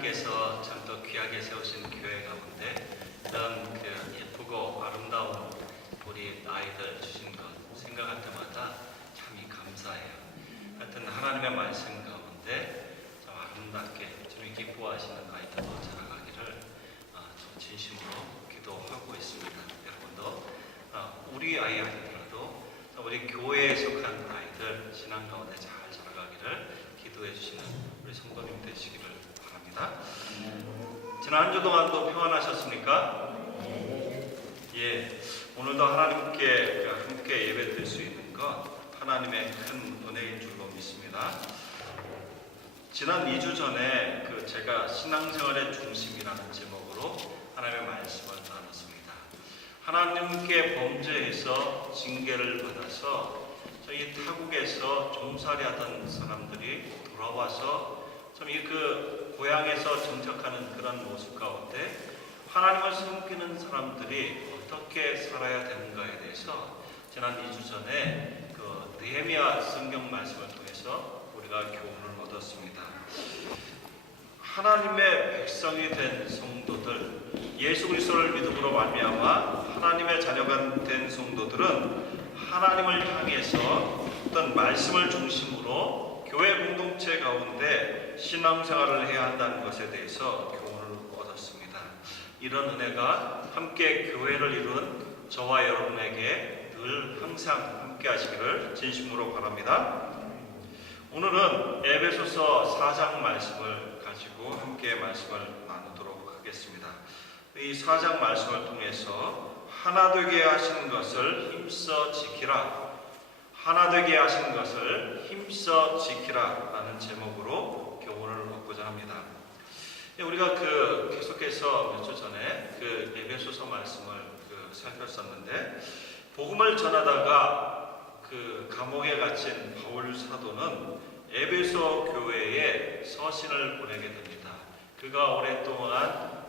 하나님께서 참 더 귀하게 세우신 교회 가운데 이런 그 예쁘고 아름다운 우리 아이들 주신 것 생각할 때마다 참이 감사해요. 하여튼 하나님의 말씀 가운데 참 아름답게 주님 기뻐하시는 아이들로 자라가기를 좀 진심으로 기도하고 있습니다. 여러분도 우리 아이 아니더라도 우리 교회에 속한 아이들 신앙 가운데 잘 자라가기를 기도해 주시는 우리 성도님 되시기를 바랍니다. 지난 한 주 동안도 평안하셨습니까? 예, 오늘도 하나님께 함께 예배 드릴 수 있는 것 하나님의 큰 은혜인 줄로 믿습니다. 지난 2주 전에 제가 신앙생활의 중심이라는 제목으로 하나님의 말씀을 나눴습니다. 하나님께 범죄해서 징계를 받아서 저희 타국에서 종살이하던 사람들이 돌아와서 좀 그 고향에서 정착하는 그런 모습 가운데 하나님을 섬기는 사람들이 어떻게 살아야 되는가에 대해서 지난 2주 전에 느헤미야 성경 말씀을 통해서 우리가 교훈을 얻었습니다. 하나님의 백성이 된 성도들, 예수 그리스도를 믿음으로 말미암아 하나님의 자녀가 된 성도들은 하나님을 향해서 어떤 말씀을 중심으로 교회 공동체 가운데 신앙생활을 해야 한다는 것에 대해서 교훈을 얻었습니다. 이런 은혜가 함께 교회를 이룬 저와 여러분에게 늘 항상 함께 하시기를 진심으로 바랍니다. 오늘은 에베소서 4장 말씀을 가지고 함께 말씀을 나누도록 하겠습니다. 이 4장 말씀을 통해서 하나 되게 하시는 것을 힘써 지키라, 하나 되게 하시는 것을 힘써 지키라 라는 제목으로 교훈을 얻고자 합니다. 우리가 계속해서 몇 주 전에 에베소서 말씀을 살폈었는데, 복음을 전하다가 감옥에 갇힌 바울 사도는 에베소 교회에 서신을 보내게 됩니다. 그가 오랫동안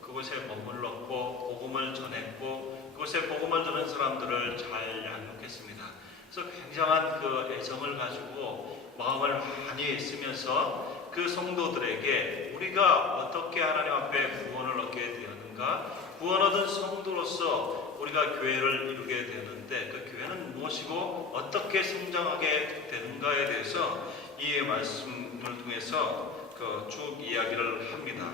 그곳에 머물렀고 복음을 전했고 그곳에 복음을 듣는 사람들을 잘 양육했습니다. 그래서 굉장한 애정을 가지고 마음을 많이 쓰면서 그 성도들에게 우리가 어떻게 하나님 앞에 구원을 얻게 되었는가, 구원 얻은 성도로서 우리가 교회를 이루게 되는데 그 교회는 무엇이고 어떻게 성장하게 되는가에 대해서 이 말씀을 통해서 쭉 이야기를 합니다.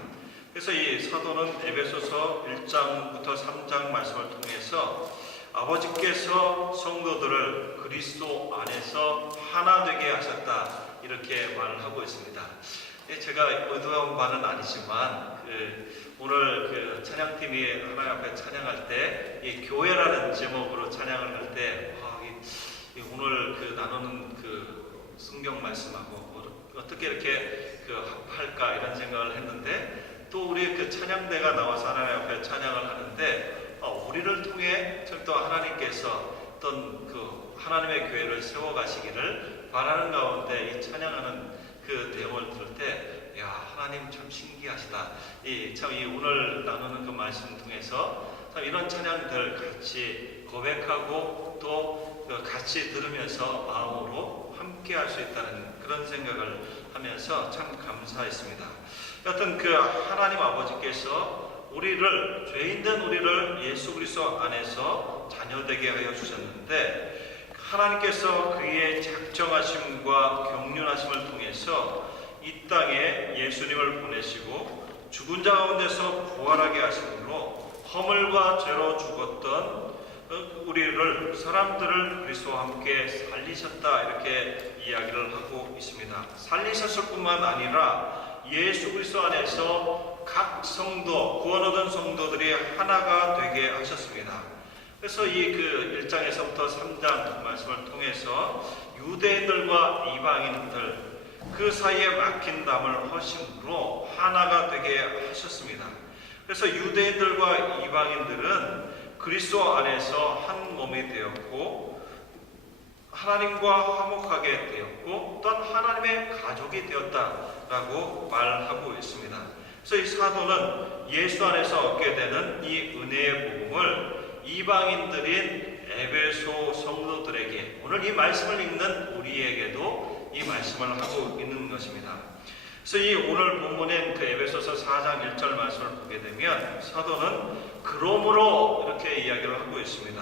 그래서 이 사도는 에베소서 1장부터 3장 말씀을 통해서 아버지께서 성도들을 그리스도 안에서 하나 되게 하셨다 이렇게 말을 하고 있습니다. 제가 의도한 바는 아니지만 오늘 찬양팀이 하나님 앞에 찬양할 때 이 교회라는 제목으로 찬양을 할 때 오늘 나누는 성경 말씀하고 어떻게 이렇게 합할까 이런 생각을 했는데, 또 우리 찬양대가 나와서 하나님 앞에 찬양을 하는데 우리를 통해 또 하나님께서 어떤 하나님의 교회를 세워가시기를 바라는 가운데 이 찬양하는 내용을 들을 때, 야, 하나님 참 신기하시다. 이 오늘 나누는 말씀 통해서 참 이런 찬양들 같이 고백하고 또 같이 들으면서 마음으로 함께 할 수 있다는 그런 생각을 하면서 참 감사했습니다. 여튼 하나님 아버지께서 죄인된 우리를 예수 그리스도 안에서 자녀되게 하여 주셨는데, 하나님께서 그의 작정하심과 경륜하심을 통해서 이 땅에 예수님을 보내시고 죽은 자 가운데서 부활하게 하심으로 허물과 죄로 죽었던 우리를, 사람들을 그리스도와 함께 살리셨다 이렇게 이야기를 하고 있습니다. 살리셨을 뿐만 아니라 예수 그리스도 안에서 각 성도, 구원 얻은 성도들이 하나가 되게 하셨습니다. 그래서 이 1장에서부터 3장 말씀을 통해서 유대인들과 이방인들 그 사이에 막힌 담을 허심으로 하나가 되게 하셨습니다. 그래서 유대인들과 이방인들은 그리스도 안에서 한 몸이 되었고 하나님과 화목하게 되었고 또한 하나님의 가족이 되었다라고 말하고 있습니다. 그래서 이 사도는 예수 안에서 얻게 되는 이 은혜의 복음을 이방인들인 에베소 성도들에게, 오늘 이 말씀을 읽는 우리에게도 이 말씀을 하고 있는 것입니다. 그래서 이 오늘 본문인 그 에베소서 4장 1절 말씀을 보게 되면 사도는 그러므로 이렇게 이야기를 하고 있습니다.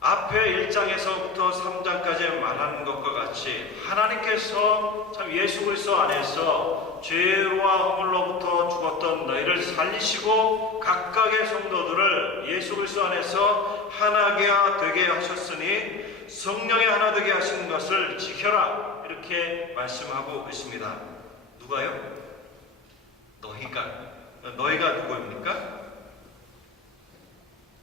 앞에 1장에서부터 3장까지 말하는 것과 같이 하나님께서 참 예수 그리스도 안에서 죄와 허물로부터 죽었던 너희를 살리시고 각각의 성도들을 예수 그리스도 안에서 하나가 되게 하셨으니 성령의 하나 되게 하신 것을 지켜라, 이렇게 말씀하고 있습니다. 누가요? 너희가 누구입니까?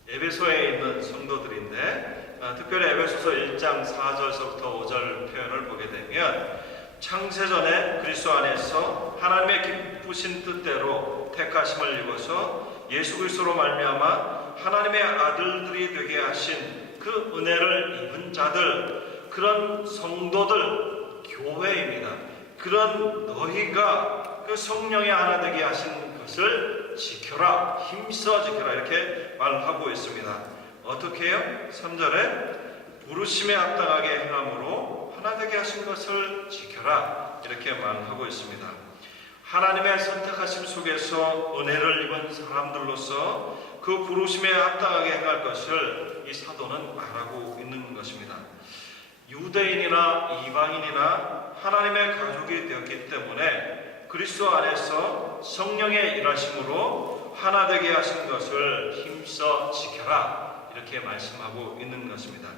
에베소에 있는 성도들인데, 특별히 에베소서 1장 4절서부터 5절 표현을 보게 되면 창세전에 그리스도 안에서 하나님의 기쁘신 뜻대로 택하심을 입어서 예수 그리스도로 말미암아 하나님의 아들들이 되게 하신 그 은혜를 입은 자들, 그런 성도들, 교회입니다. 그런 너희가 그 성령의 하나 되게 하신 것을 지켜라, 힘써 지켜라, 이렇게 말하고 있습니다. 어떻게 해요? 3절에 부르심에 합당하게 행함으로 하나 되게 하신 것을 지켜라, 이렇게 말하고 있습니다. 하나님의 선택하심 속에서 은혜를 입은 사람들로서 그 부르심에 합당하게 행할 것을 이 사도는 말하고 있는 것입니다. 유대인이나 이방인이나 하나님의 가족이 되었기 때문에 그리스도 안에서 성령의 일하심으로 하나 되게 하신 것을 힘써 지켜라, 이렇게 말씀하고 있는 것입니다.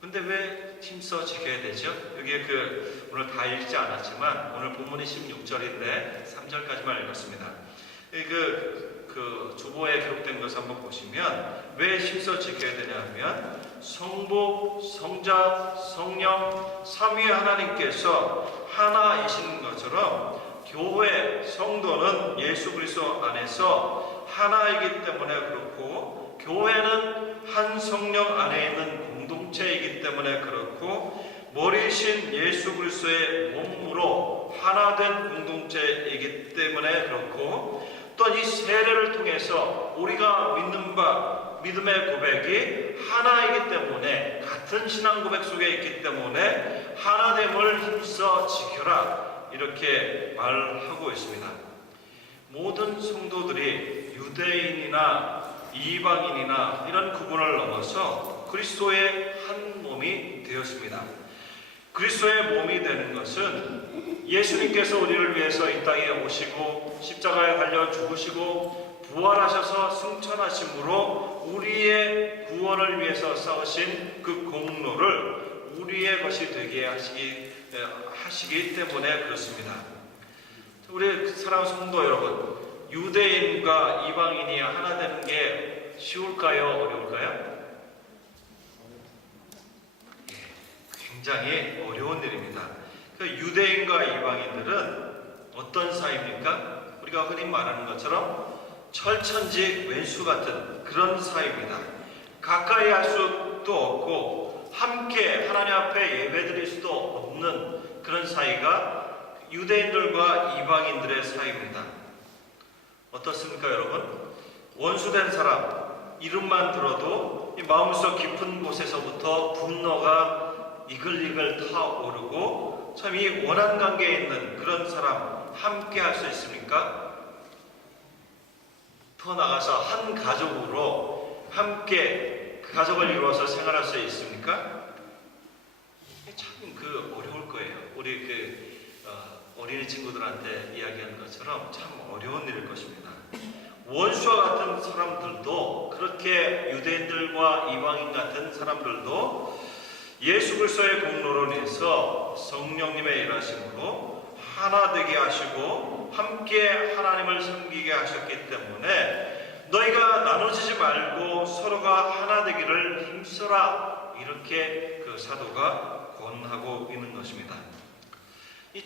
근데 왜 힘써 지켜야 되죠? 여기에 오늘 다 읽지 않았지만 오늘 본문이 16절인데 3절까지만 읽었습니다. 주보에 기록된 것을 한번 보시면 왜 힘써 지켜야 되냐 하면 성부, 성자, 성령 삼위 하나님께서 하나이신 것처럼 교회, 성도는 예수 그리스도 안에서 하나이기 때문에 그렇고, 교회는 한 성령 안에 있는 공동체이기 때문에 그렇고, 머리신 예수 그리스도의 몸으로 하나 된 공동체이기 때문에 그렇고, 또 이 세례를 통해서 우리가 믿는 바 믿음의 고백이 하나이기 때문에, 같은 신앙 고백 속에 있기 때문에 하나됨을 힘써 지켜라, 이렇게 말하고 있습니다. 모든 성도들이 유대인이나 이방인이나 이런 구분을 넘어서 그리스도의 한 몸이 되었습니다. 그리스도의 몸이 되는 것은 예수님께서 우리를 위해서 이 땅에 오시고 십자가에 달려 죽으시고 부활하셔서 승천하심으로 우리의 구원을 위해서 싸우신 그 공로를 우리의 것이 되게 하시기 때문에 그렇습니다. 우리 사랑하는 성도 여러분, 유대인과 이방인이 하나 되는 게 쉬울까요? 어려울까요? 굉장히 어려운 일입니다. 유대인과 이방인들은 어떤 사이입니까? 우리가 흔히 말하는 것처럼 철천지 왼수 같은 그런 사이입니다. 가까이 할 수도 없고 함께 하나님 앞에 예배드릴 수도 없는 그런 사이가 유대인들과 이방인들의 사이입니다. 어떻습니까, 여러분? 원수된 사람 이름만 들어도 마음속 깊은 곳에서부터 분노가 이글이글 타오르고, 참 이 원한 관계에 있는 그런 사람 함께 할 수 있습니까? 더 나아가서 한 가족으로 함께 그 가족을 이루어서 생활할 수 있습니까? 참 어려울 거예요. 우리 어린이 친구들한테 이야기하는 것처럼 참 어려운 일일 것입니다. 원수와 같은 사람들도, 그렇게 유대인들과 이방인 같은 사람들도 예수 그리스도의 공로로 인해서 성령님의 일하심으로 하나 되게 하시고 함께 하나님을 섬기게 하셨기 때문에 너희가 나눠지지 말고 서로가 하나 되기를 힘써라, 이렇게 그 사도가 권하고 있는 것입니다. 이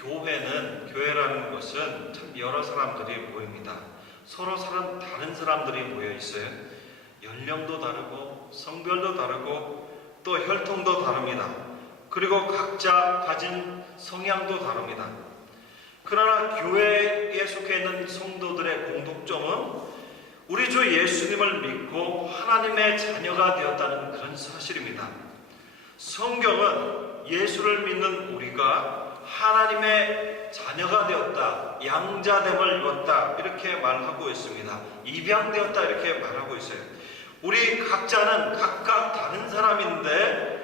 교회라는 것은 참 여러 사람들이 모입니다. 서로 다른 사람들이 모여 있어요. 연령도 다르고 성별도 다르고 또 혈통도 다릅니다. 그리고 각자 가진 성향도 다릅니다. 그러나 교회에 속해 있는 성도들의 공통점은 우리 주 예수님을 믿고 하나님의 자녀가 되었다는 그런 사실입니다. 성경은 예수를 믿는 우리가 우리가 하나님의 자녀가 되었다, 양자됨을 입었다 이렇게 말하고 있습니다. 입양되었다 이렇게 말하고 있어요. 우리 각자는 각각 다른 사람인데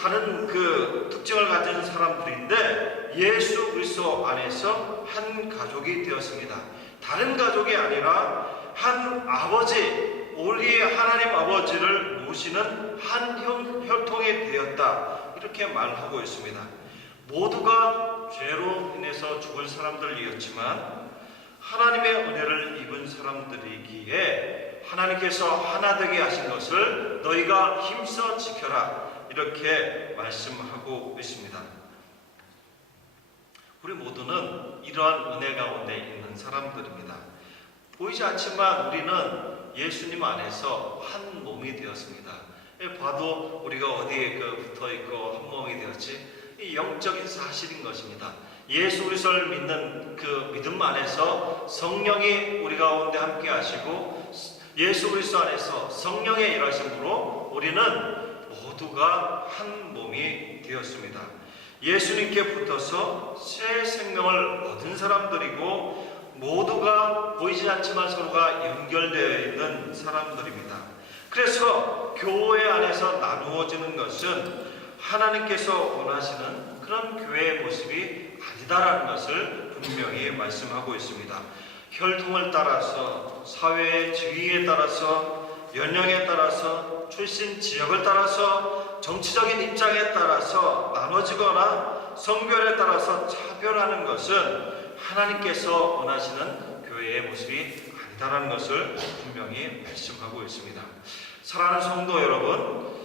다른 그 특징을 가진 사람들인데 예수 그리스도 안에서 한 가족이 되었습니다. 다른 가족이 아니라 한 아버지, 우리 하나님 아버지를 모시는 한 혈통이 되었다 이렇게 말하고 있습니다. 모두가 죄로 인해서 죽을 사람들이었지만 하나님의 은혜를 입은 사람들이기에 하나님께서 하나 되게 하신 것을 너희가 힘써 지켜라 이렇게 말씀하고 있습니다. 우리 모두는 이러한 은혜 가운데 있는 사람들입니다. 보이지 않지만 우리는 예수님 안에서 한 몸이 되었습니다. 봐도 우리가 어디에 붙어 있고 한 몸이 되었지? 이 영적인 사실인 것입니다. 예수 그리스도를 믿는 그 믿음 안에서 성령이 우리 가운데 함께 하시고 예수 그리스도 안에서 성령의 일하심으로 우리는 모두가 한 몸이 되었습니다. 예수님께 붙어서 새 생명을 얻은 사람들이고 모두가 보이지 않지만 서로가 연결되어 있는 사람들입니다. 그래서 교회 안에서 나누어지는 것은 하나님께서 원하시는 그런 교회의 모습이 아니다라는 것을 분명히 말씀하고 있습니다. 혈통을 따라서, 사회의 지위에 따라서, 연령에 따라서, 출신 지역을 따라서, 정치적인 입장에 따라서 나눠지거나 성별에 따라서 차별하는 것은 하나님께서 원하시는 교회의 모습이 아니다라는 것을 분명히 말씀하고 있습니다. 사랑하는 성도 여러분,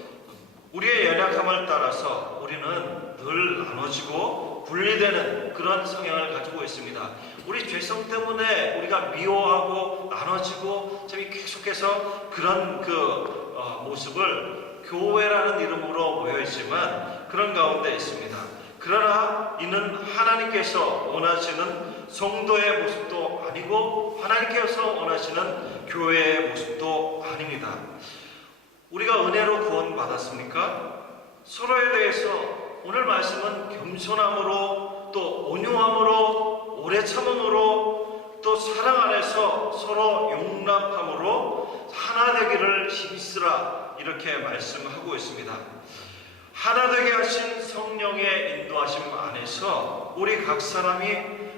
우리의 연약함을 따라서 우리는 늘 나눠지고 분리되는 그런 성향을 가지고 있습니다. 우리 죄성 때문에 우리가 미워하고 나눠지고 계속해서 그런 모습을 교회라는 이름으로 모여있지만 그런 가운데 있습니다. 그러나 이는 하나님께서 원하시는 성도의 모습도 아니고 하나님께서 원하시는 교회의 모습도 아닙니다. 우리가 은혜로 구원받았습니까? 서로에 대해서 오늘 말씀은 겸손함으로 또 온유함으로 오래 참음으로 또 사랑 안에서 서로 용납함으로 하나 되기를 힘쓰라 이렇게 말씀하고 있습니다. 하나 되게 하신 성령의 인도하심 안에서 우리 각 사람이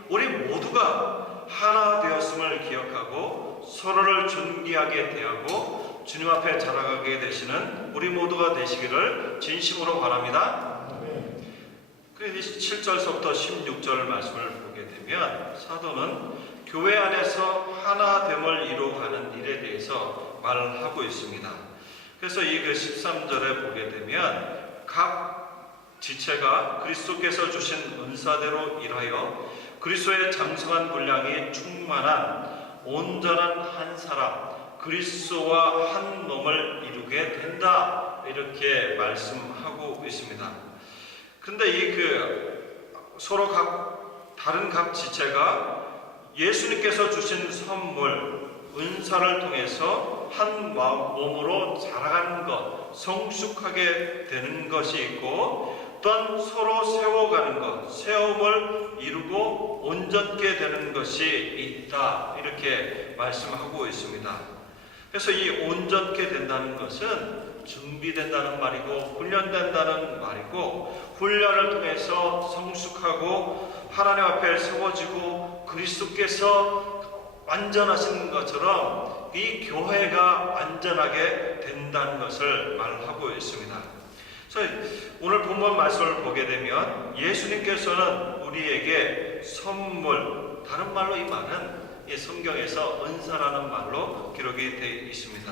우리 모두가 하나 되었음을 기억하고 서로를 존귀하게 대하고 주님 앞에 자라가게 되시는 우리 모두가 되시기를 진심으로 바랍니다. 그래서 7절서부터 16절 말씀을 보게 되면 사도는 교회 안에서 하나됨을 이루어가는 일에 대해서 말을 하고 있습니다. 그래서 이 13절에 보게 되면 각 지체가 그리스도께서 주신 은사대로 일하여 그리스도의 장성한 분량이 충만한 온전한 한 사람 그리스도와 한 몸을 이루게 된다 이렇게 말씀하고 있습니다. 그런데 서로 다른 각 지체가 예수님께서 주신 선물 은사를 통해서 한 몸으로 자라가는 것, 성숙하게 되는 것이 있고 또한 서로 세워가는 것, 세움을 이루고 온전케 되는 것이 있다 이렇게 말씀하고 있습니다. 그래서 이 온전케 된다는 것은 준비된다는 말이고 훈련된다는 말이고 훈련을 통해서 성숙하고 하나님 앞에 세워지고 그리스도께서 완전하신 것처럼 이 교회가 완전하게 된다는 것을 말하고 있습니다. 그래서 오늘 본문 말씀을 보게 되면 예수님께서는 우리에게 선물, 다른 말로 이 말은 성경에서 은사라는 말로 기록이 되어 있습니다.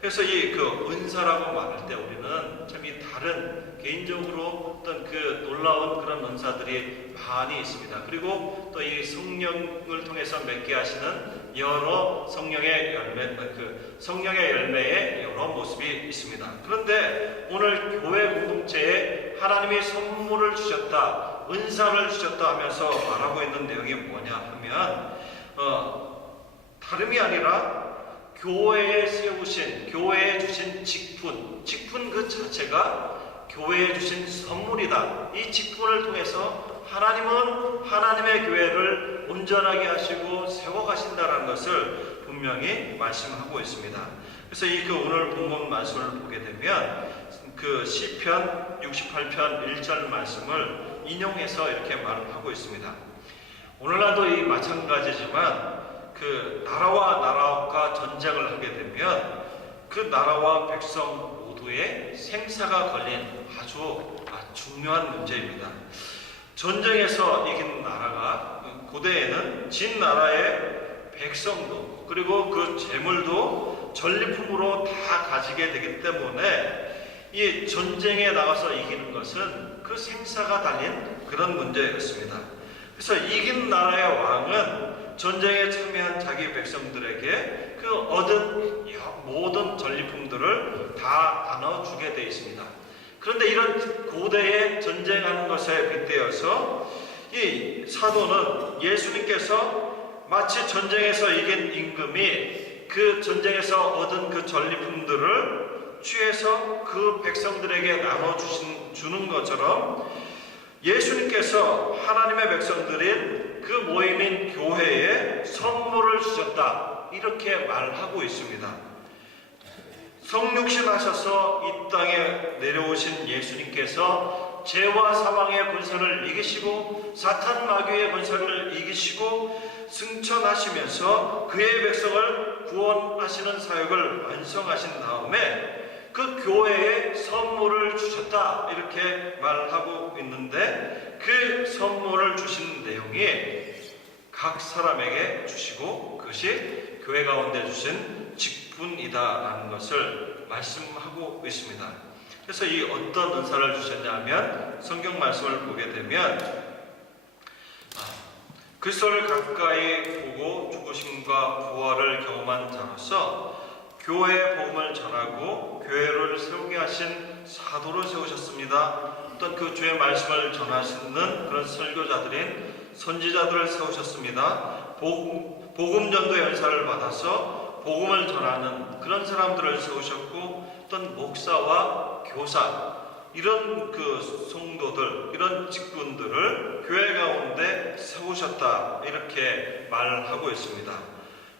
그래서 이 은사라고 말할 때 우리는 참 이 다른 개인적으로 어떤 놀라운 그런 은사들이 많이 있습니다. 그리고 또 이 성령을 통해서 맺게 하시는 여러 성령의 열매의 여러 모습이 있습니다. 그런데 오늘 교회 공동체에 하나님이 선물을 주셨다, 은사를 주셨다 하면서 말하고 있는 내용이 뭐냐 하면 다름이 아니라 교회에 세우신, 교회에 주신 직분 그 자체가 교회에 주신 선물이다. 이 직분을 통해서 하나님은 하나님의 교회를 온전하게 하시고 세워가신다는 것을 분명히 말씀하고 있습니다. 그래서 이 오늘 본문 말씀을 보게 되면 그 시편 68편 1절 말씀을 인용해서 이렇게 말을 하고 있습니다. 오늘날도 이 마찬가지지만 그 나라와 나라가 전쟁을 하게 되면 그 나라와 백성 모두의 생사가 걸린 아주 중요한 문제입니다. 전쟁에서 이긴 나라가 고대에는 진 나라의 백성도 그리고 그 재물도 전리품으로 다 가지게 되기 때문에 이 전쟁에 나가서 이기는 것은 그 생사가 달린 그런 문제였습니다. 그래서 이긴 나라의 왕은 전쟁에 참여한 자기 백성들에게 그 얻은 모든 전리품들을 다 나눠주게 되어 있습니다. 그런데 이런 고대의 전쟁하는 것에 빗대어서 이 사도는 예수님께서 마치 전쟁에서 이긴 임금이 그 전쟁에서 얻은 그 전리품들을 취해서 그 백성들에게 나눠주는 것처럼 예수님께서 하나님의 백성들인 그 모임인 교회에 선물을 주셨다. 이렇게 말하고 있습니다. 성육신 하셔서 이 땅에 내려오신 예수님께서 죄와 사망의 권세를 이기시고 사탄 마귀의 권세를 이기시고 승천하시면서 그의 백성을 구원하시는 사역을 완성하신 다음에 그 교회에 선물을 주셨다. 이렇게 말하고 있는데 그 선물을 주신 내용이 각 사람에게 주시고 그것이 교회 가운데 주신 직분이다라는 것을 말씀하고 있습니다. 그래서 이 어떤 은사를 주셨냐면 성경 말씀을 보게 되면 그리스도를 가까이 보고 죽으심과 부활을 경험한 자로서 교회의 복음을 전하고 교회를 세우게 하신 사도를 세우셨습니다. 어떤 그 주의 말씀을 전하시는 그런 설교자들인 선지자들을 세우셨습니다. 복음 전도 연사를 받아서 복음을 전하는 그런 사람들을 세우셨고 어떤 목사와 교사 이런 그 성도들 이런 직분들을 교회 가운데 세우셨다 이렇게 말하고 있습니다.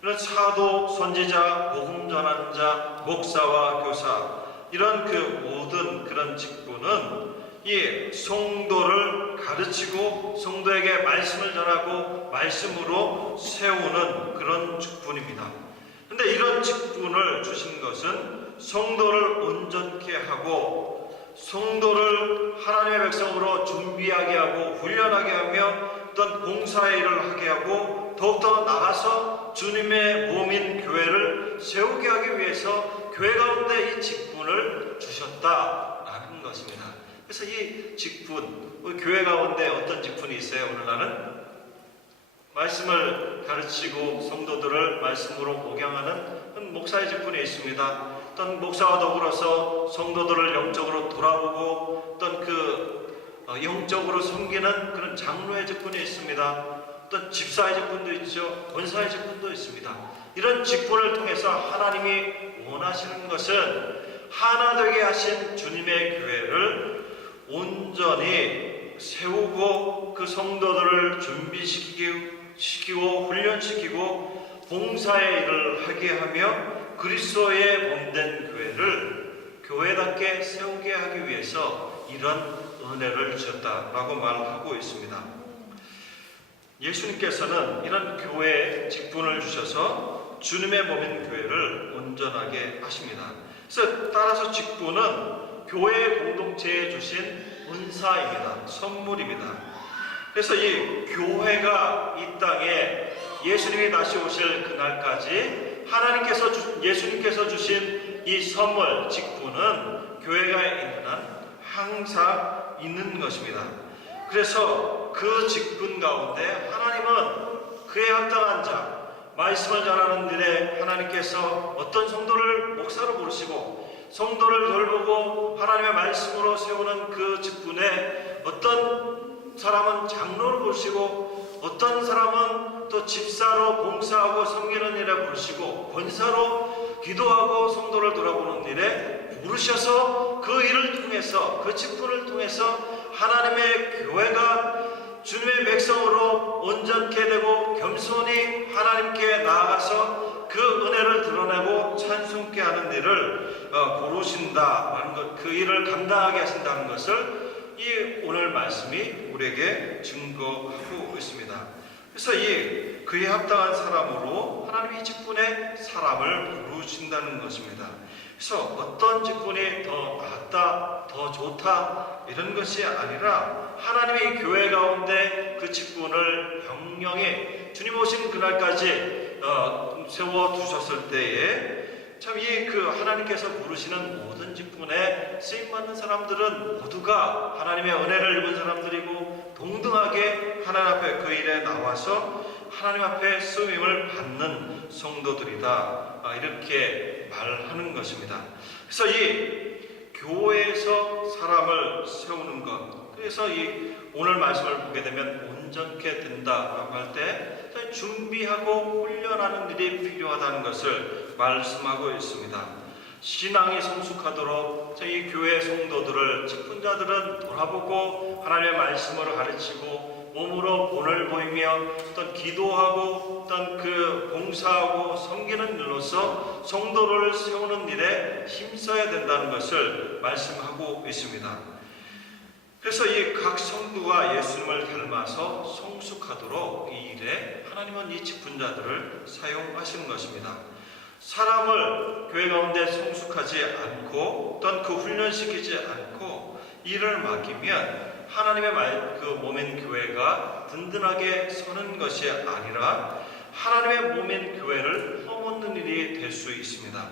이런 사도, 선지자, 복음 전환자, 목사와 교사 이런 그 모든 그런 직분은 이 성도를 가르치고 성도에게 말씀을 전하고 말씀으로 세우는 그런 직분입니다. 그런데 이런 직분을 주신 것은 성도를 온전케 하고 성도를 하나님의 백성으로 준비하게 하고 훈련하게 하며 어떤 봉사의 일을 하게 하고 더욱더 나가서 주님의 몸인 교회를 세우게 하기 위해서 교회 가운데 이 직분을 주셨다라는 것입니다. 그래서 이 직분, 교회 가운데 어떤 직분이 있어요? 오늘날은 말씀을 가르치고 성도들을 말씀으로 목양하는 목사의 직분이 있습니다. 어떤 목사와 더불어서 성도들을 영적으로 돌아보고 어떤 영적으로 섬기는 그런 장로의 직분이 있습니다. 어떤 집사의 직분도 있죠. 권사의 직분도 있습니다. 이런 직분을 통해서 하나님이 원하시는 것은 하나 되게 하신 주님의 교회를 온전히 세우고 그 성도들을 준비시키고 훈련시키고 봉사의 일을 하게 하며 그리스도의 몸된 교회를 교회답게 세우게 하기 위해서 이런 은혜를 주셨다라고 말하고 있습니다. 예수님께서는 이런 교회에 직분을 주셔서 주님의 몸인 교회를 온전하게 하십니다. 그래서 따라서 직분은 교회 공동체에 주신 은사입니다. 선물입니다. 그래서 이 교회가 이 땅에 예수님이 다시 오실 그날까지 예수님께서 주신 이 선물, 직분은 교회가 있는 한 항상 있는 것입니다. 그래서 그 직분 가운데 하나님은 그에 합당한 자, 말씀을 전하는 일에 하나님께서 어떤 성도를 목사로 부르시고 성도를 돌보고 하나님의 말씀으로 세우는 그 직분에 어떤 사람은 장로를 부르시고 어떤 사람은 또 집사로 봉사하고 섬기는 일에 부르시고 권사로 기도하고 성도를 돌아보는 일에 부르셔서 그 일을 통해서, 그 직분을 통해서 하나님의 교회가 주님의 백성으로 온전케 되고 겸손히 하나님께 나아가서 그 은혜를 드러내고 찬송케 하는 일을 고르신다는 것, 그 일을 감당하게 하신다는 것을 이 오늘 말씀이 우리에게 증거하고 있습니다. 그래서 이 그에 합당한 사람으로 하나님이 이 직분에 사람을 부르신다는 것입니다. 그래서 어떤 직분이 더 낫다, 더 좋다 이런 것이 아니라 하나님이 교회 가운데 그 직분을 영영히 주님 오신 그날까지 세워두셨을 때에 참 이 그 하나님께서 부르시는 모든 직분에 쓰임받는 사람들은 모두가 하나님의 은혜를 입은 사람들이고 동등하게 하나님 앞에 그 일에 나와서 하나님 앞에 쓰임을 받는 성도들이다, 이렇게 말하는 것입니다. 그래서 이 교회에서 사람을 세우는 것, 그래서 이 오늘 말씀을 보게 되면 온전케 된다라고 할 때 준비하고 훈련하는 일이 필요하다는 것을 말씀하고 있습니다. 신앙이 성숙하도록 저희 교회 성도들을, 직분자들은 돌아보고 하나님의 말씀으로 가르치고 몸으로 본을 보이며 어떤 기도하고 어떤 그 봉사하고 섬기는 일로서 성도를 세우는 일에 힘써야 된다는 것을 말씀하고 있습니다. 그래서 이 각 성도가 예수님을 닮아서 성숙하도록 이 일에 하나님은 이 직분자들을 사용하시는 것입니다. 사람을 교회 가운데 성숙하지 않고 또한 그 훈련시키지 않고 일을 맡기면 하나님의 그 몸인 교회가 든든하게 서는 것이 아니라 하나님의 몸인 교회를 허묻는 일이 될 수 있습니다.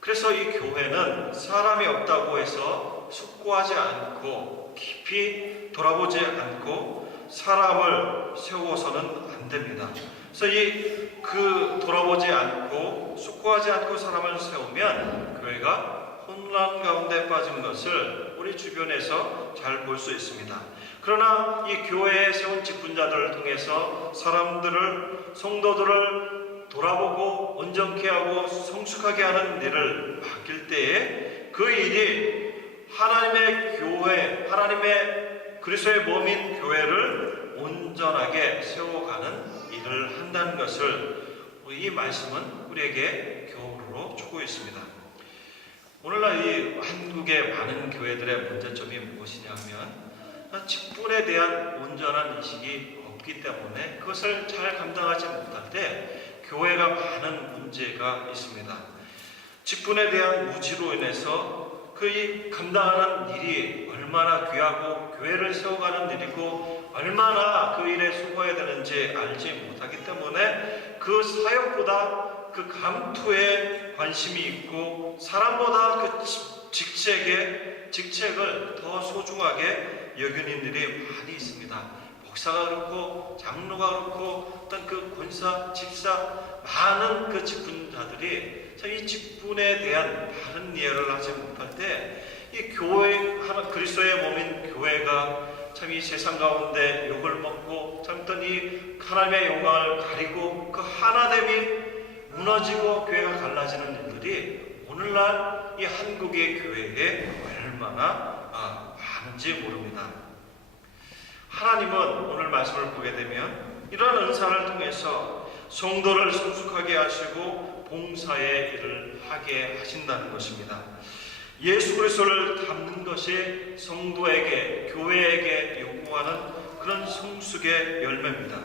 그래서 이 교회는 사람이 없다고 해서 숙고하지 않고 깊이 돌아보지 않고 사람을 세워서는 안 됩니다. 그래서 이 그 돌아보지 않고 숙고하지 않고 사람을 세우면 교회가 혼란 가운데 빠진 것을 우리 주변에서 잘 볼 수 있습니다. 그러나 이 교회에 세운 직분자들을 통해서 사람들을, 성도들을 돌아보고 온전케 하고 성숙하게 하는 일을 맡길 때에 그 일이 하나님의 교회, 하나님의 그리스도의 몸인 교회를 온전하게 세워가는 일을 한다는 것을 이 말씀은 우리에게 교훈으로 주고 있습니다. 오늘날 이 한국의 많은 교회들의 문제점이 무엇이냐면 직분에 대한 온전한 인식이 없기 때문에 그것을 잘 감당하지 못할 때 교회가 많은 문제가 있습니다. 직분에 대한 무지로 인해서 그 감당하는 일이 얼마나 귀하고 교회를 세워가는 일이고 얼마나 그 일에 수고해야 되는지 알지 못하기 때문에 그 사역보다 그 감투에 관심이 있고 사람보다 그 직책을 더 소중하게 여기는 일이 많이 있습니다. 목사가 그렇고 장로가 그렇고 어떤 그 권사, 집사 많은 그 직분자들이 이 직분에 대한 바른 이해를 하지 못할 때 이 교회, 그리스도의 몸인 교회가 참 이 세상 가운데 욕을 먹고 참 이 하나님의 영광을 가리고 그 하나됨이 무너지고 교회가 갈라지는 일들이 오늘날 이 한국의 교회에 얼마나 많은지 모릅니다. 하나님은 오늘 말씀을 보게 되면 이러한 은사를 통해서 성도를 성숙하게 하시고 봉사의 일을 하게 하신다는 것입니다. 예수 그리스도를 닮는 것이 성도에게, 교회에게 요구하는 그런 성숙의 열매입니다.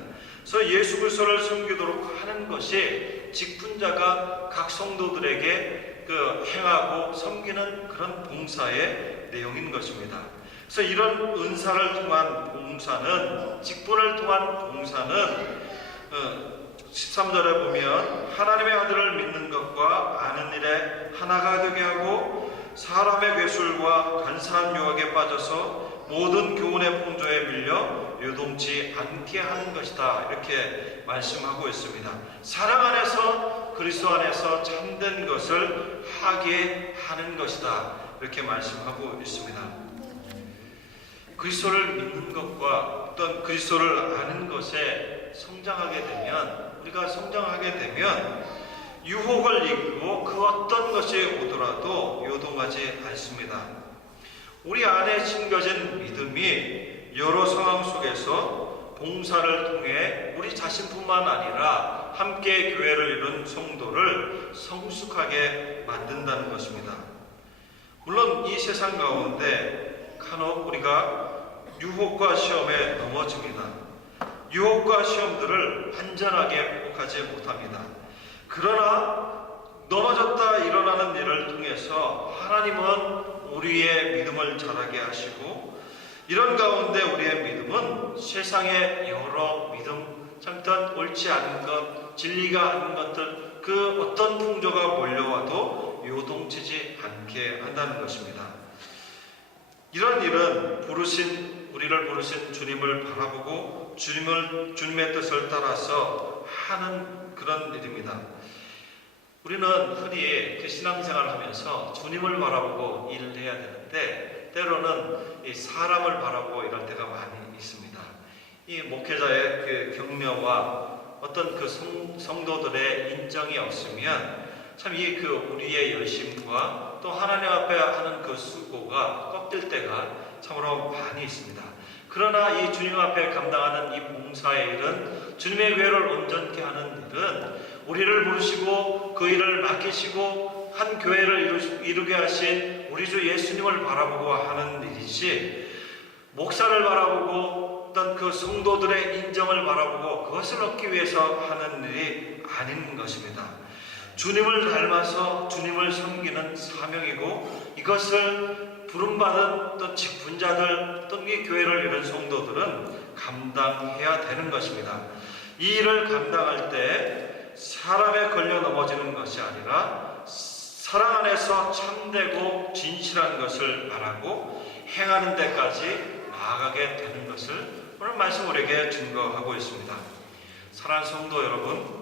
그래서 예수 그리스도를 섬기도록 하는 것이 직분자가 각 성도들에게 행하고 섬기는 그런 봉사의 내용인 것입니다. 그래서 이런 은사를 통한 봉사는, 직분을 통한 봉사는 13절에 보면 하나님의 아들을 믿는 것과 아는 일에 하나가 되게 하고 사람의 괴술과 간사한 유혹에 빠져서 모든 교훈의 풍조에 밀려 요동치 않게 하는 것이다, 이렇게 말씀하고 있습니다. 사랑 안에서, 그리스도 안에서 참된 것을 하게 하는 것이다, 이렇게 말씀하고 있습니다. 그리스도를 믿는 것과 어떤 그리스도를 아는 것에 성장하게 되면, 우리가 성장하게 되면 유혹을 이기고 그 어떤 것이 오더라도 요동하지 않습니다. 우리 안에 심겨진 믿음이 여러 상황 속에서 봉사를 통해 우리 자신뿐만 아니라 함께 교회를 이룬 성도를 성숙하게 만든다는 것입니다. 물론 이 세상 가운데 간혹 우리가 유혹과 시험에 넘어집니다. 유혹과 시험들을 안전하게 극복하지 못합니다. 그러나 넘어졌다 일어나는 일을 통해서 하나님은 우리의 믿음을 자라게 하시고, 이런 가운데 우리의 믿음은 세상의 여러 믿음, 참든 옳지 않은 것, 진리가 아닌 것들, 그 어떤 풍조가 몰려와도 요동치지 않게 한다는 것입니다. 이런 일은 우리를 부르신 주님을 바라보고 주님의 뜻을 따라서 하는 그런 일입니다. 우리는 흔히 신앙생활을 하면서 주님을 바라보고 일을 해야 되는데, 때로는 이 사람을 바라보고 일할 때가 많이 있습니다. 이 목회자의 그 격려와 어떤 그 성도들의 인정이 없으면 참 우리의 열심과 또 하나님 앞에 하는 그 수고가 꺾일 때가 참으로 많이 있습니다. 그러나 이 주님 앞에 감당하는 이 봉사의 일은, 주님의 교회를 온전케 하는 일은 우리를 부르시고 그 일을 맡기시고 한 교회를 이루게 하신 우리 주 예수님을 바라보고 하는 일이지, 목사를 바라보고 어떤 그 성도들의 인정을 바라보고 그것을 얻기 위해서 하는 일이 아닌 것입니다. 주님을 닮아서 주님을 섬기는 사명이고, 이것을 부름받은 또 직분자들 또 이 교회를 이룬 성도들은 감당해야 되는 것입니다. 이 일을 감당할 때 사람에 걸려 넘어지는 것이 아니라 사랑 안에서 참되고 진실한 것을 말하고 행하는 데까지 나아가게 되는 것을 오늘 말씀 우리에게 증거하고 있습니다. 사랑하는 성도 여러분,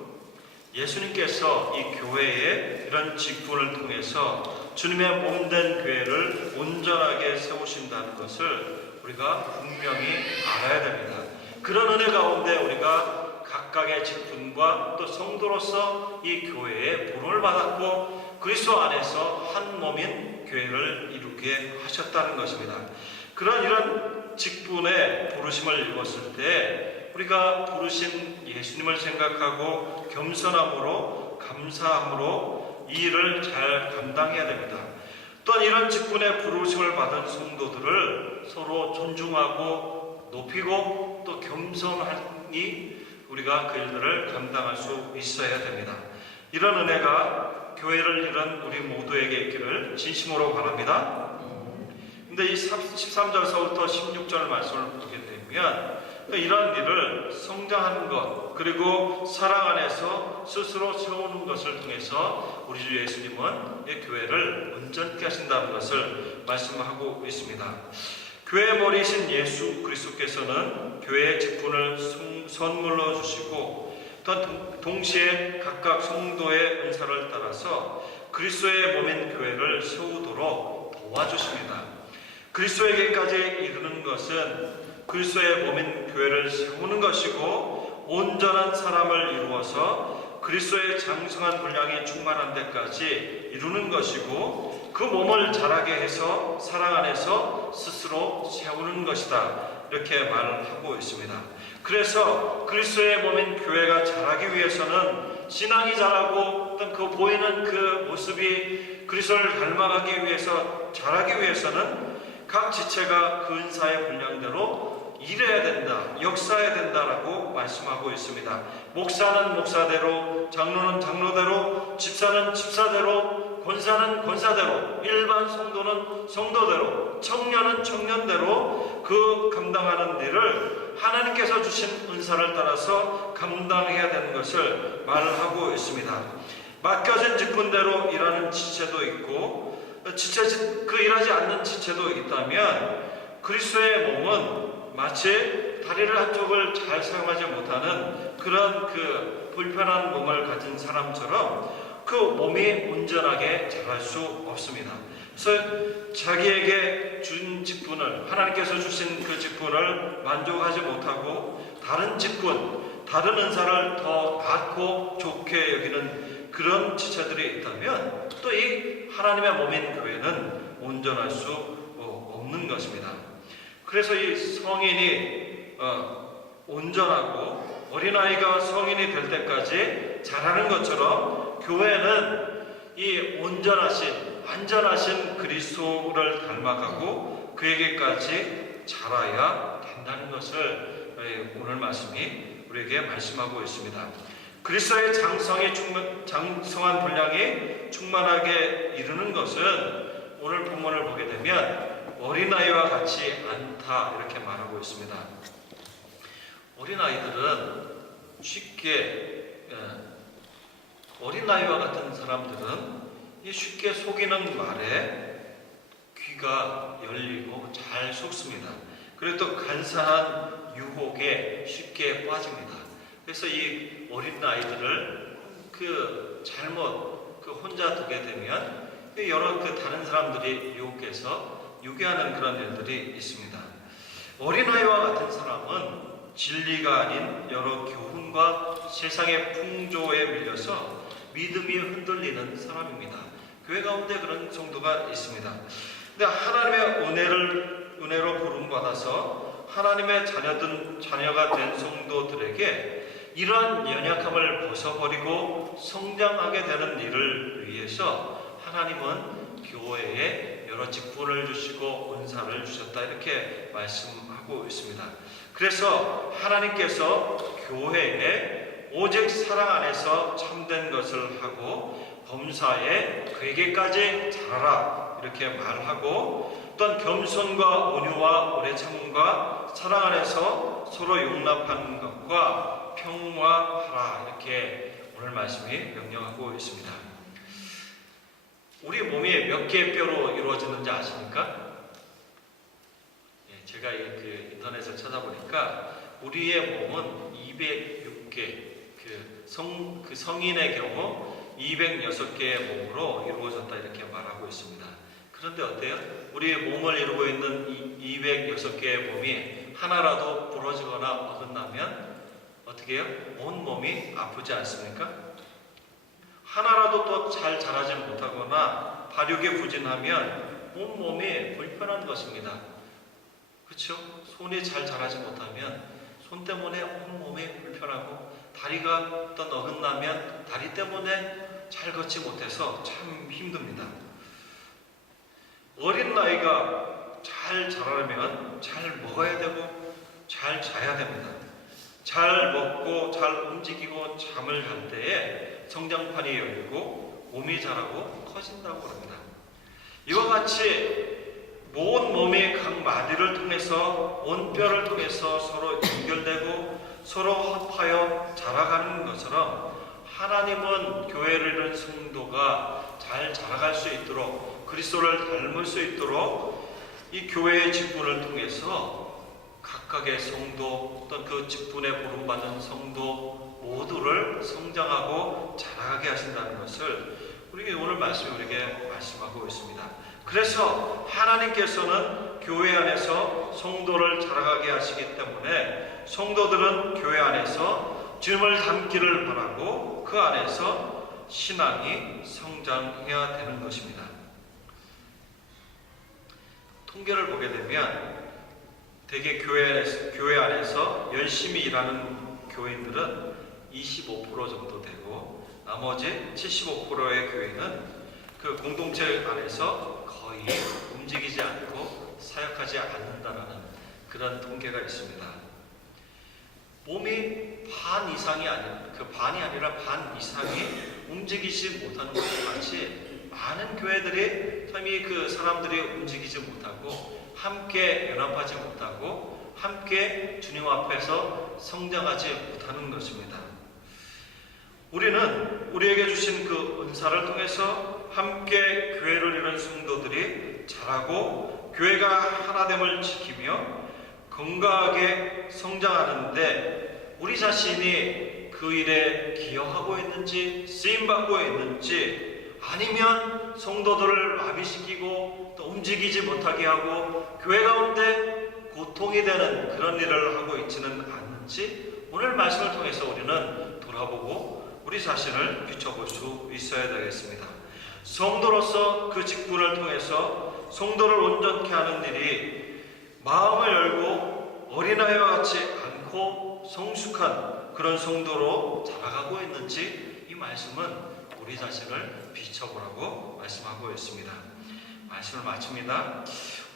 예수님께서 이 교회에 이런 직분을 통해서 주님의 몸된 교회를 온전하게 세우신다는 것을 우리가 분명히 알아야 됩니다. 그런 은혜 가운데 우리가 각각의 직분과 또 성도로서 이 교회에 부름을 받았고 그리스도 안에서 한 몸인 교회를 이루게 하셨다는 것입니다. 이런 직분의 부르심을 읽었을 때 우리가 부르신 예수님을 생각하고 겸손함으로 감사함으로 이 일을 잘 감당해야 됩니다. 또한 이런 직분의 부르심을 받은 성도들을 서로 존중하고 높이고 또 겸손하니 우리가 그 일들을 감당할 수 있어야 됩니다. 이런 은혜가 교회를 이룬 우리 모두에게 있기를 진심으로 바랍니다. 근데 이 13절서부터 16절 말씀을 보게 되면 이런 일을 성장하는 것, 그리고 사랑 안에서 스스로 세우는 것을 통해서 우리 주 예수님은 이 교회를 온전케 하신다는 것을 말씀하고 있습니다. 교회의 머리이신 예수 그리스도께서는 교회의 직분을 선물로 주시고, 또한 동시에 각각 성도의 은사를 따라서 그리스도의 몸인 교회를 세우도록 도와주십니다. 그리스도에게까지 이르는 것은 그리스도의 몸인 교회를 세우는 것이고, 온전한 사람을 이루어서 그리스도의 장성한 분량이 충만한 데까지 이루는 것이고, 그 몸을 자라게 해서 사랑 안에서 스스로 세우는 것이다, 이렇게 말을 하고 있습니다. 그래서 그리스도의 몸인 교회가 자라기 위해서는, 신앙이 자라고 어떤 그 보이는 그 모습이 그리스도를 닮아가기 위해서, 자라기 위해서는 각 지체가 그 은사의 분량대로 일해야 된다, 역사해야 된다라고 말씀하고 있습니다. 목사는 목사대로, 장로는 장로대로, 집사는 집사대로, 권사는 권사대로, 일반 성도는 성도대로, 청년은 청년대로 그 감당하는 일을 하나님께서 주신 은사를 따라서 감당해야 되는 것을 말을 하고 있습니다. 맡겨진 직분대로 일하는 지체도 있고, 그 일하지 않는 지체도 있다면, 그리스도의 몸은 마치 다리를 한쪽을 잘 사용하지 못하는 그런 그 불편한 몸을 가진 사람처럼 그 몸이 온전하게 자랄 수 없습니다. 그래서 자기에게 준 직분을, 하나님께서 주신 그 직분을 만족하지 못하고 다른 직분, 다른 은사를 더 낫고 좋게 여기는 그런 지체들이 있다면 또 이 하나님의 몸인 교회는 온전할 수 없는 것입니다. 그래서 이 성인이 온전하고 어린아이가 성인이 될 때까지 자라는 것처럼 교회는 이 온전하신 안전하신 그리스도를 닮아가고 그에게까지 자라야 된다는 것을 오늘 말씀이 우리에게 말씀하고 있습니다. 그리스도의 장성한 분량이 충만하게 이루는 것은 오늘 본문을 보게 되면 어린아이와 같이 않다 이렇게 말하고 있습니다. 어린아이들은 어린아이와 같은 사람들은 쉽게 속이는 말에 귀가 열리고 잘 속습니다. 그리고 또 간사한 유혹에 쉽게 빠집니다. 그래서 이 어린아이들을 잘못 혼자 두게 되면 여러 다른 사람들이 유혹해서 유괴하는 그런 일들이 있습니다. 어린아이와 같은 사람은 진리가 아닌 여러 교훈과 세상의 풍조에 밀려서 믿음이 흔들리는 사람입니다. 교회 가운데 그런 성도가 있습니다. 근데 하나님의 은혜로 부름받아서 하나님의 자녀가 된 성도들에게 이러한 연약함을 벗어버리고 성장하게 되는 일을 위해서 하나님은 교회에 여러 직분을 주시고 은사를 주셨다 이렇게 말씀하고 있습니다. 그래서 하나님께서 교회에 오직 사랑 안에서 참된 것을 하고 범사에 그에게까지 자라라 이렇게 말하고 또한 겸손과 온유와 오래 참음과 사랑 안에서 서로 용납하는 것과 평화하라 이렇게 오늘 말씀이 명령하고 있습니다. 우리 몸이 몇 개의 뼈로 이루어지는지 아십니까? 제가 인터넷을 찾아보니까 우리의 몸은 206개, 성인의 경우 206개의 몸으로 이루어졌다 이렇게 말하고 있습니다. 그런데 어때요? 우리의 몸을 이루고 있는 206개의 몸이 하나라도 부러지거나 어긋나면 어떻게 해요? 온 몸이 아프지 않습니까? 하나라도 또 잘 자라지 못하거나 발육이 부진하면 온 몸이 불편한 것입니다. 그렇죠? 손이 잘 자라지 못하면 손 때문에 온 몸이 불편하고 다리가 또 어긋나면 다리 때문에 잘 걷지 못해서 참 힘듭니다. 어린 나이가 잘 자라려면 잘 먹어야 되고 잘 자야 됩니다. 잘 먹고 잘 움직이고 잠을 잘 때에 성장판이 열리고 몸이 자라고 커진다고 합니다. 이와 같이 모든 몸이 각 마디를 통해서 온 뼈를 통해서 서로 연결되고 서로 합하여 자라가는 것처럼 하나님은 교회를 이룬 성도가 잘 자라갈 수 있도록 그리스도를 닮을 수 있도록 이 교회의 직분을 통해서 각각의 성도 또는 그 직분에 부름받는 성도 모두를 성장하고 자라게 하신다는 것을 우리에게 오늘 말씀이 우리에게 말씀하고 있습니다. 그래서 하나님께서는 교회 안에서 성도를 자라가게 하시기 때문에 성도들은 교회 안에서 주님을 닮기를 바라고 그 안에서 신앙이 성장해야 되는 것입니다. 통계를 보게 되면 대개 교회 안에서 열심히 일하는 교인들은 25% 정도 되고 나머지 75%의 교인은 그 공동체 안에서 거의 움직이지 않고 사역하지 않는다라는 그런 통계가 있습니다. 몸이 반 이상이 반이 아니라 반 이상이 움직이지 못하는 것과 같이 많은 교회들이 참 그 사람들이 움직이지 못하고 함께 연합하지 못하고 함께 주님 앞에서 성장하지 못하는 것입니다. 우리는 우리에게 주신 그 은사를 통해서 함께 교회를 이룬 성도들이 자라고 교회가 하나됨을 지키며 건강하게 성장하는데 우리 자신이 그 일에 기여하고 있는지 쓰임받고 있는지 아니면 성도들을 마비시키고 또 움직이지 못하게 하고 교회 가운데 고통이 되는 그런 일을 하고 있지는 않는지 오늘 말씀을 통해서 우리는 돌아보고 우리 자신을 비춰볼 수 있어야 되겠습니다. 성도로서 그 직분을 통해서 성도를 온전케 하는 일이 마음을 열고 어린아이와 같이 않고 성숙한 그런 성도로 자라가고 있는지 이 말씀은 우리 자신을 비춰보라고 말씀하고 있습니다. 말씀을 마칩니다.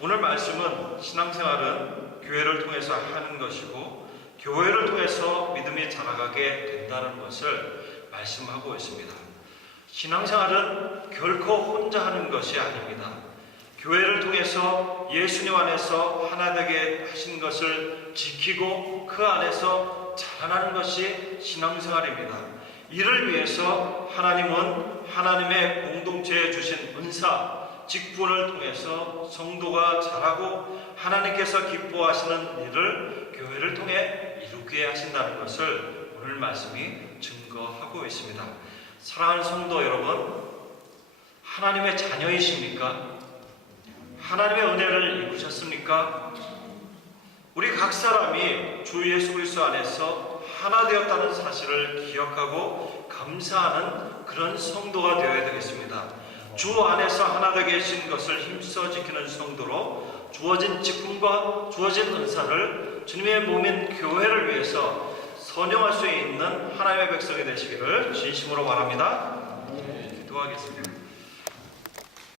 오늘 말씀은 신앙생활은 교회를 통해서 하는 것이고 교회를 통해서 믿음이 자라가게 된다는 것을 말씀하고 있습니다. 신앙생활은 결코 혼자 하는 것이 아닙니다. 교회를 통해서 예수님 안에서 하나 되게 하신 것을 지키고 그 안에서 자라나는 것이 신앙생활입니다. 이를 위해서 하나님은 하나님의 공동체에 주신 은사, 직분을 통해서 성도가 자라고 하나님께서 기뻐하시는 일을 교회를 통해 이루게 하신다는 것을 오늘 말씀이 증거하고 있습니다. 사랑하는 성도 여러분, 하나님의 자녀이십니까? 하나님의 은혜를 입으셨습니까? 우리 각 사람이 주 예수 그리스도 안에서 하나 되었다는 사실을 기억하고 감사하는 그런 성도가 되어야 되겠습니다. 주 안에서 하나 되게 하신 것을 힘써 지키는 성도로 주어진 직분과 주어진 은사를 주님의 몸인 교회를 위해서 선용할 수 있는 하나님의 백성이 되시기를 진심으로 바랍니다. 기도하겠습니다.